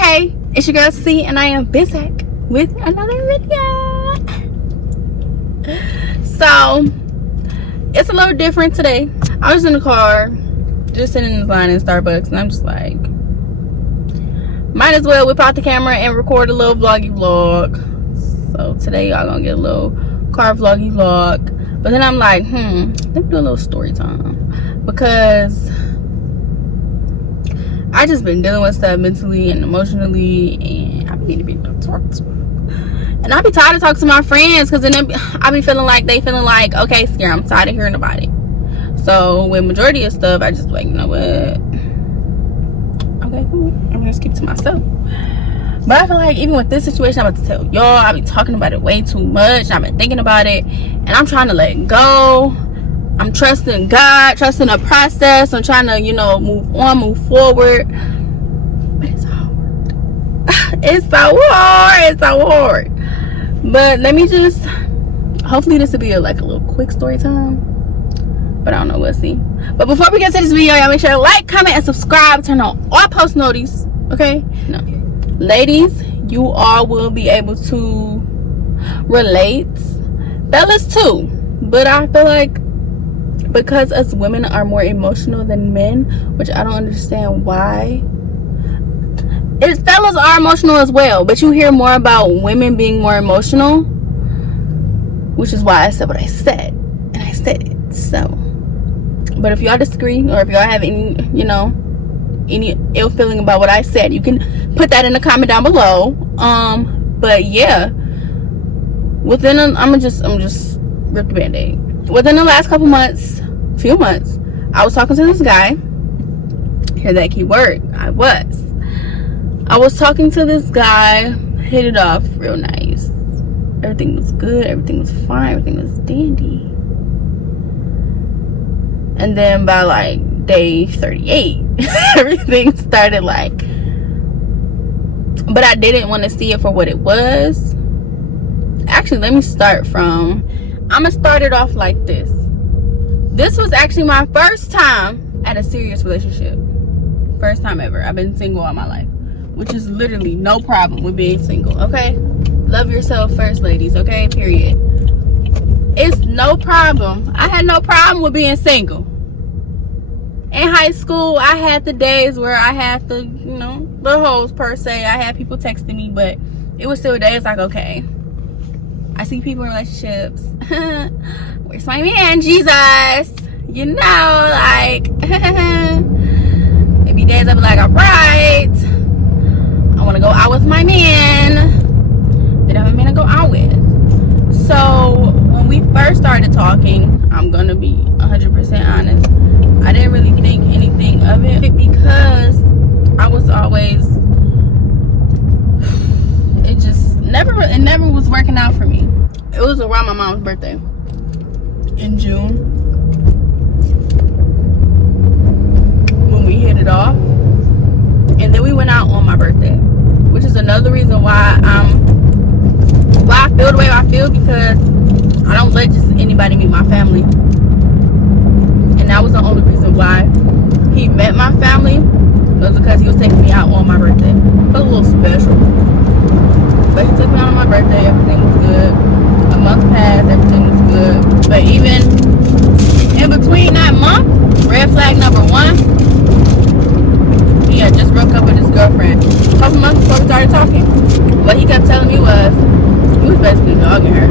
Hey, it's your girl C, and I am back with another video. So it's a little different today. I was in the car just sitting in the line in Starbucks, and I'm just like, might as well whip out the camera and record a little vloggy vlog. So today y'all gonna get a little car vloggy vlog. But then I'm like, let me do a little story time, because I just been dealing with stuff mentally and emotionally, and I need to be able to talk to. And I be tired of talking to my friends, because then I be feeling like they feeling like, okay, Sierra, I'm tired of hearing about it. So with majority of stuff, I just like, you know what? Okay, cool. I'm gonna keep it to myself. But I feel like even with this situation, I'm about to tell y'all, I be talking about it way too much, and I've been thinking about it, and I'm trying to let it go. I'm trusting God, trusting the process. I'm trying to, you know, move on, move forward. But it's hard. It's so hard. It's so hard. But let me just, hopefully this will be like a little quick story time. But I don't know, we'll see. But before we get to this video, y'all make sure to like, comment, and subscribe. Turn on all post notices, okay? No. Ladies, you all will be able to relate. Fellas too. But I feel like because us women are more emotional than men, which I don't understand why. Fellas are emotional as well, but you hear more about women being more emotional, which is why I said what I said, and I said it. So, but if y'all disagree, or if y'all have any, you know, any ill feeling about what I said, you can put that in the comment down below. But yeah, I'm just rip the band-aid. Within the last few months, I was talking to this guy. Hear that key word. I was talking to this guy, hit it off real nice. Everything was good, everything was fine, everything was dandy. And then by like day 38, everything started like, but I didn't want to see it for what it was. Actually, let me start from, I'm gonna start it off like this. This was actually my first time at a serious relationship. First time ever. I've been single all my life, which is literally no problem with being single, okay? Love yourself first, ladies, okay? Period. It's no problem. I had no problem with being single. In high school, I had the days where I had the, you know, the hoes per se. I had people texting me, but it was still days like, okay, I see people in relationships. Where's my man, Jesus? You know, like, maybe days I'll be like, all right, I want to go out with my man. They don't have a man to go out with. So when we first started talking, I'm gonna be 100% honest, I didn't really think anything of it, because I was always, it never was working out for me. It was around my mom's birthday in June when we hit it off, and then we went out on my birthday, which is another reason why I feel the way I feel, because I don't let just anybody meet my family. And that was the only reason why he met my family, was because he was taking me out on my birthday. It was a little special. But he took me out on my birthday, everything was good. A month passed, everything was good. But even in between that month, red flag number 1, he had just broke up with his girlfriend a couple months before we started talking. What he kept telling me was, he was basically dogging her.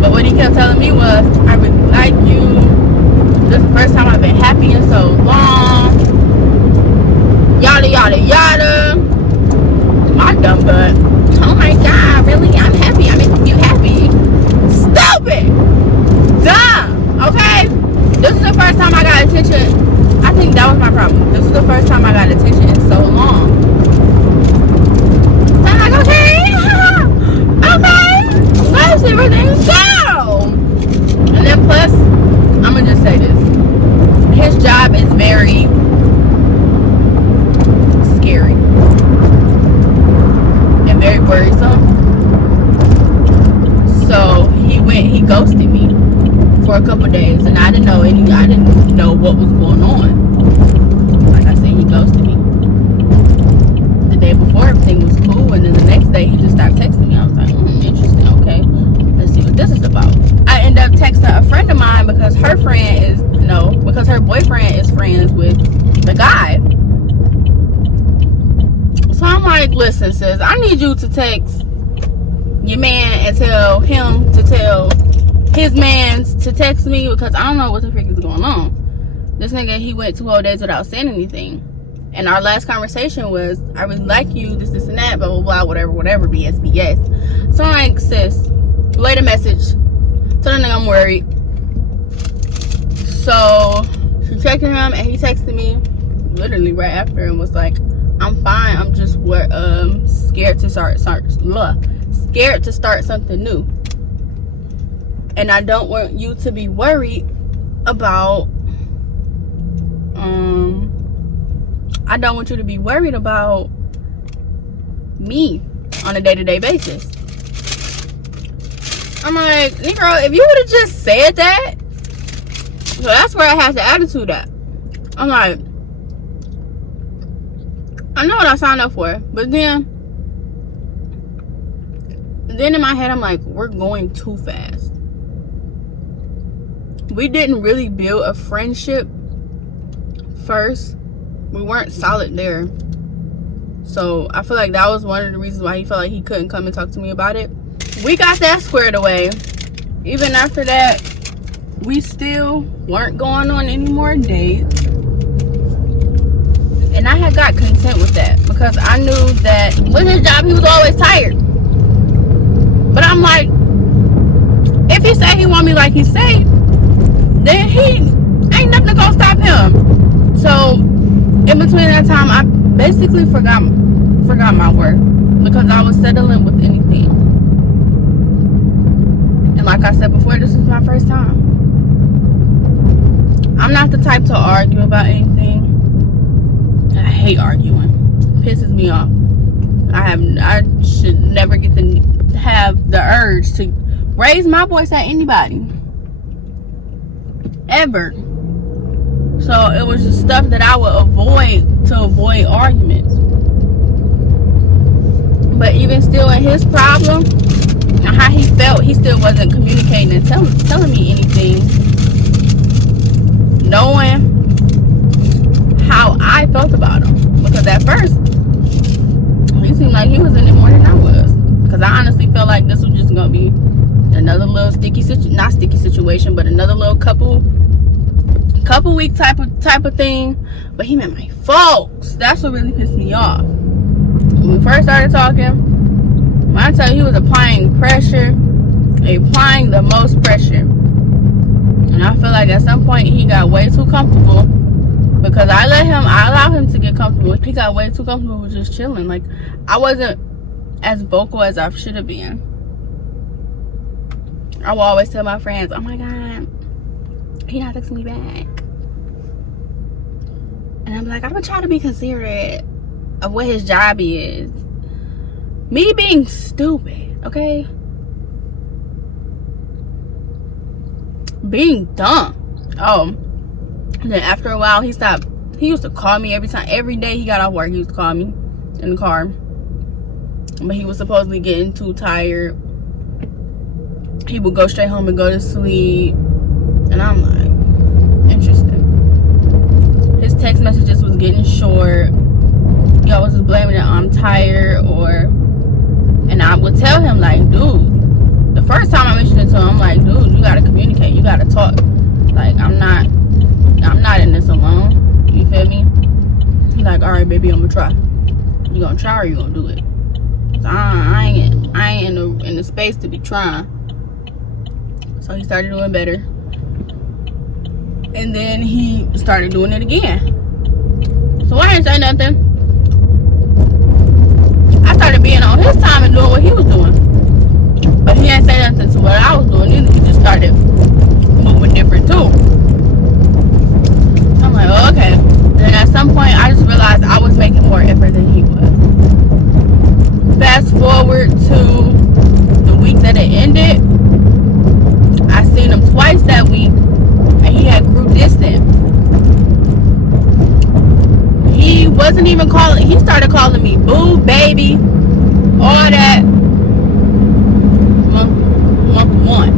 But what he kept telling me was, I really like you. This is the first time I've been happy in so long. Yada, yada, yada. My dumb butt. Oh my God, really? I'm happy. I'm making you happy. Stupid. Dumb. Okay? This is the first time I got attention. I think that was my problem. This is the first time I got attention in so long. So I'm like, okay. Okay. Let's see where things go. And then plus, I'm going to just say this. His job is very scary and very worrisome. So he ghosted me for a couple days, and I didn't know what was going on. Like I said, he ghosted me. The day before because her boyfriend is friends with the guy. So I'm like, listen, sis, I need you to text your man and tell him to tell his mans to text me, because I don't know what the freak is going on. This nigga, he went 2 whole days without saying anything. And our last conversation was, I really like you, this and that, blah, blah, blah, whatever, BS. So I'm like, sis, relay the message. Tell the nigga I'm worried. So she checked him and he texted me literally right after and was like, I'm fine, I'm just scared to start something new. And I don't want you to be worried about I don't want you to be worried about me on a day-to-day basis. I'm like, Negro, if you would have just said that, so that's where I have the attitude at. I'm like, I know what I signed up for, but then in my head, I'm like, we're going too fast. We didn't really build a friendship first. We weren't solid there. So I feel like that was one of the reasons why he felt like he couldn't come and talk to me about it. We got that squared away. Even after that, we still weren't going on any more dates. And I had got content with that, because I knew that with his job, he was always tired. But I'm like, if he say he want me like he say, then he ain't nothing gonna stop him. So in between that time, I basically forgot my worth, because I was settling with anything. And like I said before, this is my first time. I'm not the type to argue about anything. I hate arguing. It pisses me off. I should never get to have the urge to raise my voice at anybody. Ever. So it was just stuff that I would avoid to avoid arguments. But even still, in his problem and how he felt, he still wasn't communicating and telling me anything, knowing how I felt about him. Because at first, he seemed like he was in it more than I was. Because I honestly felt like this was just going to be another little not sticky situation, but another little couple week type of thing. But he met my folks. That's what really pissed me off. When we first started talking, when I tell you he was applying the most pressure. And I feel like at some point he got way too comfortable, because I allowed him to get comfortable. He got way too comfortable with just chilling. Like, I wasn't as vocal as I should have been. I will always tell my friends, oh my God, he not texting me back. And I'm like, I would try to be considerate of what his job is. Me being stupid, okay? Being dumb. Then after a while, he stopped. He used to call me every day he got off work. He used to call me in the car. But he was supposedly getting too tired. He would go straight home and go to sleep. And I'm like, interesting. His text messages was getting short. He always was blaming that I'm tired, and I would tell him, like, dude, the first time I mentioned it to him, I'm like, dude, you gotta communicate, you gotta talk. Like, I'm not in this alone. You feel me? He's like, all right, baby, I'm gonna try. You gonna try or you gonna do it? So I ain't in the space to be trying. So he started doing better, and then he started doing it again. So I didn't say nothing. I started being on his time and doing what he was doing, but he didn't say nothing to what I was doing either. He just started moving different too. I'm like, oh, okay. Then at some point, I just realized I was making more effort than he was. Fast forward to the week that it ended, I seen him twice that week, and he had grew distant. He wasn't even calling. He started calling me boo, baby, all that. Month one.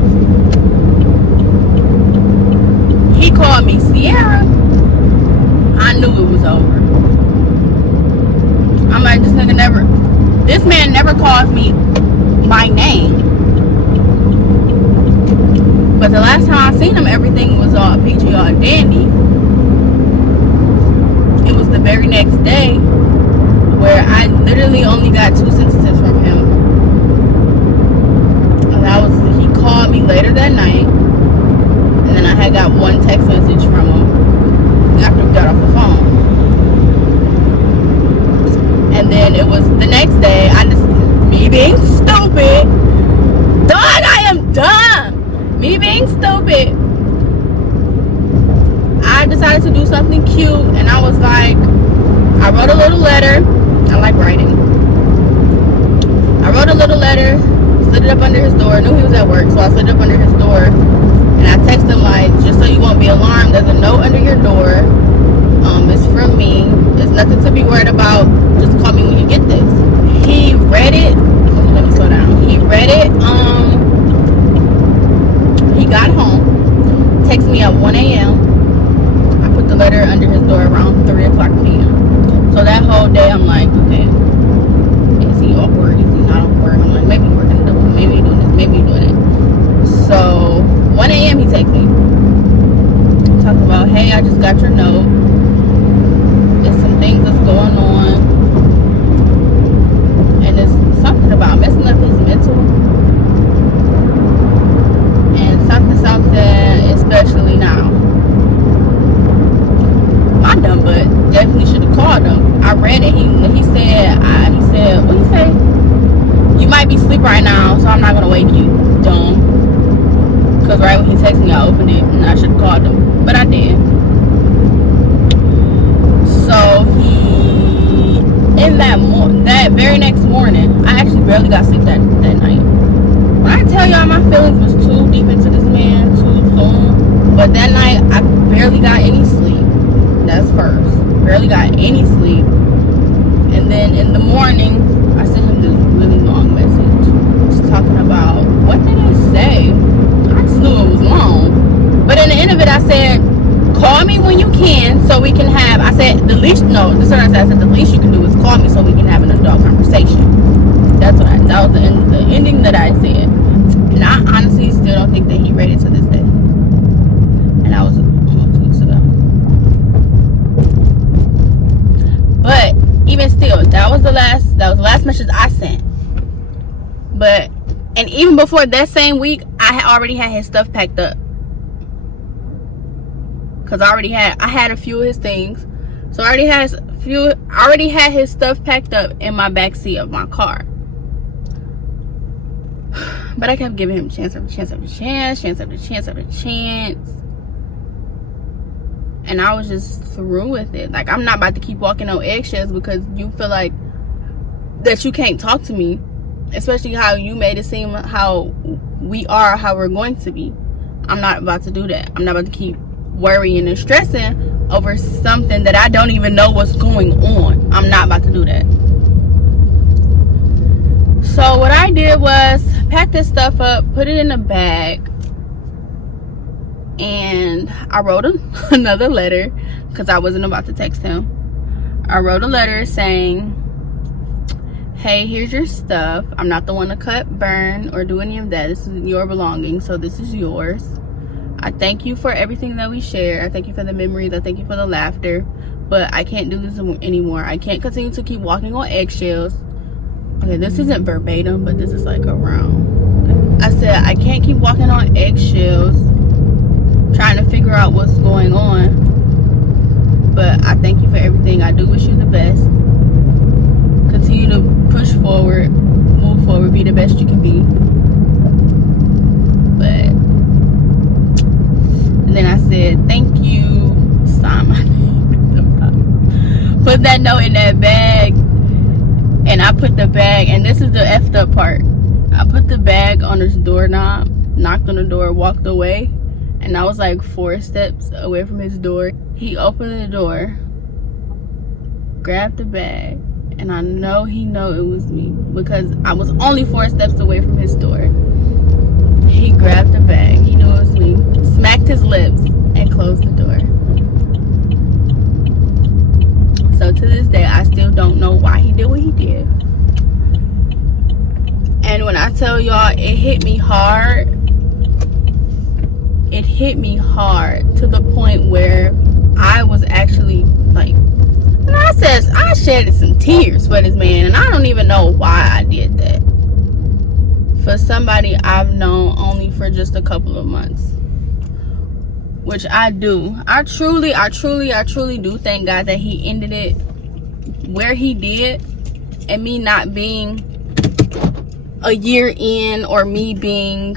He called called me Sierra, I knew it was over. I'm like, this man never calls me by name. But the last time I seen him, everything was all peachy, all dandy. It was the very next day where I literally only got 2 sentences from him. And he called me later that night, and then I had got 1 text message from him after we got off the phone. And then it was the next day, me being stupid. Dog, I am dumb. Me being stupid. I decided to do something cute, and I was like, I wrote a little letter. I like writing. I wrote a little letter, slid it up under his door. I knew he was at work, so I slid it up under his door. And I texted him like, just so you won't be alarmed, there's a note under your door. It's from me. There's nothing to be worried about. Just call me when you get this. He read it. Let me slow down. He read it. He got home. Texted me at 1 a.m. I put the letter under his door around 3 o'clock p.m. So that whole day, I'm like, okay, is he off work? Is he not off work? I'm like, maybe he's working double. Maybe he's doing this. Maybe he's doing it. So 1 a.m. he texted me. Talking about, hey, I just got your note. There's some things that's going on. And it's something about messing up his mental. And something, especially now. My dumb butt definitely should have called him. I read it. He said, what he say? You might be asleep right now, so I'm not gonna wake you, dumb. Because right when he texted me, I opened it, and I should have called him. But I did. So in that very next morning, I actually barely got sleep that night. When I tell y'all my feelings was too deep into this man too soon, but that night I barely got any sleep. That's first. Barely got any sleep. And then in the morning, I sent him this really long message. Just talking about, what did it say? I just knew it was long. But in the end of it, I said, call me when you can so we can have, I said, the least you can do is call me so we can have an adult conversation. That was the ending that I said. And I honestly still don't think that he read it to this day. And that was almost 2 weeks ago. But even still, that was the last message I sent. But, and even before that same week, I already had his stuff packed up. Because I had a few of his things. So I already had his stuff packed up in my backseat of my car. But I kept giving him chance after chance after chance, chance after chance after chance. And I was just through with it. Like, I'm not about to keep walking on eggshells because you feel like that you can't talk to me. Especially how you made it seem how we are, how we're going to be. I'm not about to do that. I'm not about to keep worrying and stressing over something that I don't even know what's going on. I'm not about to do that. So what I did was pack this stuff up, put it in a bag, and I wrote another letter because I wasn't about to text him. I wrote a letter saying, hey, here's your stuff. I'm not the one to cut, burn, or do any of that. This is your belongings, so this is yours. I thank you for everything that we share. I thank you for the memories. I thank you for the laughter. But I can't do this anymore. I can't continue to keep walking on eggshells. Okay, this isn't verbatim, but this is like around. I said, I can't keep walking on eggshells trying to figure out what's going on. But I thank you for everything. I do wish you the best. Continue to push forward, move forward, be the best you can be. But and then I said, thank you. Sign my name. Put that note in that bag. And I put the bag, and this is the effed up part. I put the bag on his doorknob, knocked on the door, walked away. And I was like 4 steps away from his door. He opened the door, grabbed the bag, and I know he know it was me because I was only 4 steps away from his door. He grabbed the bag. He knew it was me. Smacked his lips. and closed the door. So to this day, I still don't know why he did what he did. And when I tell y'all, it hit me hard. It hit me hard to the point where I was actually like, I shedded some tears for this man, and I don't even know why I did that. For somebody I've known only for just a couple of months. Which I do. I truly do thank God that he ended it where he did. And me not being a year in, or me being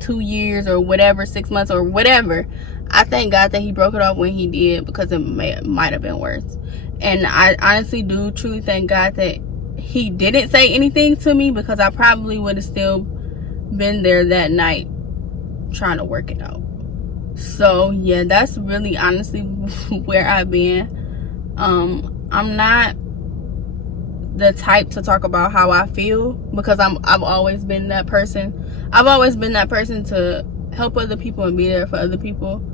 2 years or whatever, 6 months or whatever. I thank God that he broke it off when he did, because it might have been worse. And I honestly do truly thank God that he didn't say anything to me, because I probably would have still been there that night trying to work it out. So yeah, that's really honestly where I've been. I'm not the type to talk about how I feel, because I've always been that person. I've always been that person to help other people and be there for other people.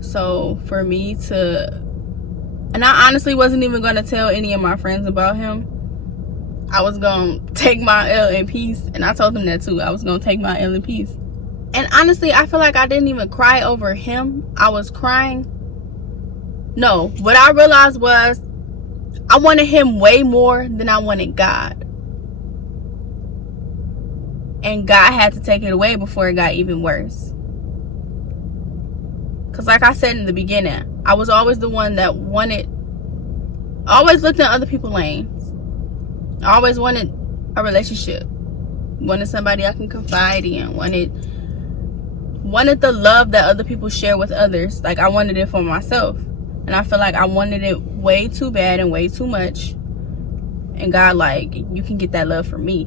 So for me to, and I honestly wasn't even going to tell any of my friends about him. I was going to take my L in peace, and I told them that too. I was going to take my L in peace. And honestly, I feel like I didn't even cry over him. I was crying. No, what I realized was I wanted him way more than I wanted God. And God had to take it away before it got even worse. Because like I said in the beginning, I was always the one that always looked in other people's lanes. I always wanted a relationship. Wanted somebody I can confide in. Wanted the love that other people share with others. Like, I wanted it for myself. And I feel like I wanted it way too bad and way too much. And God, like, you can get that love from me.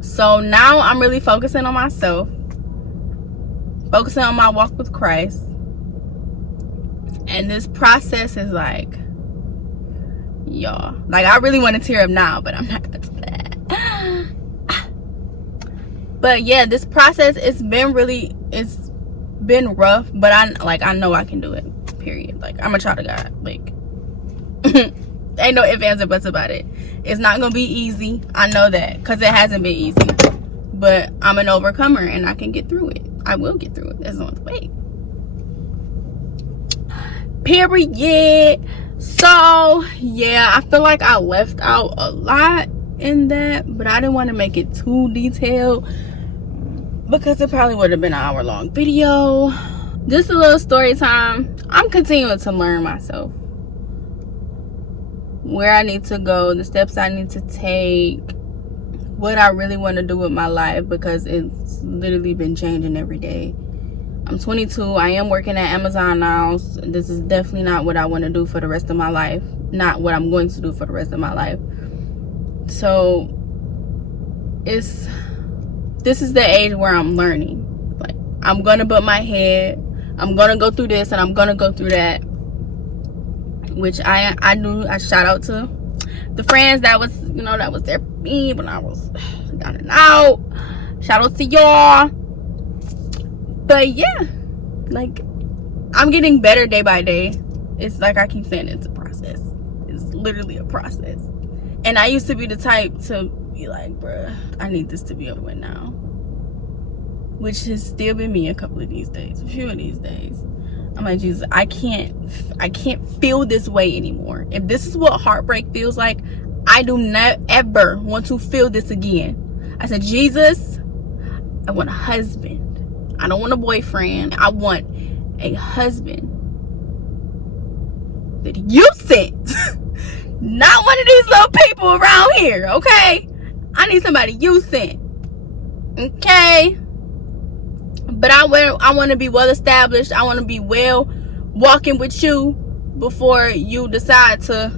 So now I'm really focusing on myself. Focusing on my walk with Christ. And this process is like, y'all, like, I really want to tear up now, but I'm not gonna do that. But yeah, this process, it's been rough, but I know I can do it, period. Like, I'm a child of God. Like, ain't no ifs, ands, or buts about it. It's not gonna be easy. I know that, because it hasn't been easy. But I'm an overcomer, and I can get through it. I will get through it. There's no way. Period. So yeah, I feel like I left out a lot in that, but I didn't want to make it too detailed, because it probably would have been an hour-long video. Just a little story time. I'm continuing to learn myself, where I need to go, the steps I need to take, what I really want to do with my life, because it's literally been changing every day. I'm 22. I am working at Amazon now. So this is definitely not what I want to do for the rest of my life. Not what I'm going to do for the rest of my life. So this is the age where I'm learning. Like, I'm gonna butt my head. I'm gonna go through this and I'm gonna go through that. Which I knew. I shout out to the friends that was there for me when I was down and out. Shout out to y'all. But yeah, like, I'm getting better day by day. It's like I keep saying, it's a process. It's literally a process. And I used to be the type to be like, bruh, I need this to be over with now. Which has still been me a few of these days. I'm like, Jesus, I can't feel this way anymore. If this is what heartbreak feels like, I do not ever want to feel this again. I said, Jesus, I want a husband. I don't want a boyfriend. I want a husband that you sent. Not one of these little people around here, okay? I need somebody you sent. Okay? But I want to be well established. I want to be well walking with you before you decide to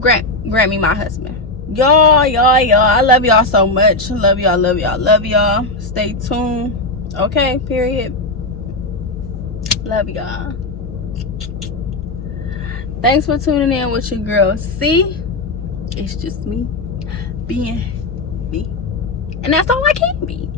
grant me my husband. Y'all. I love y'all so much. Love y'all. Stay tuned. Okay, period. Love y'all. Thanks for tuning in with your girl. See, it's just me being me, and that's all I can be.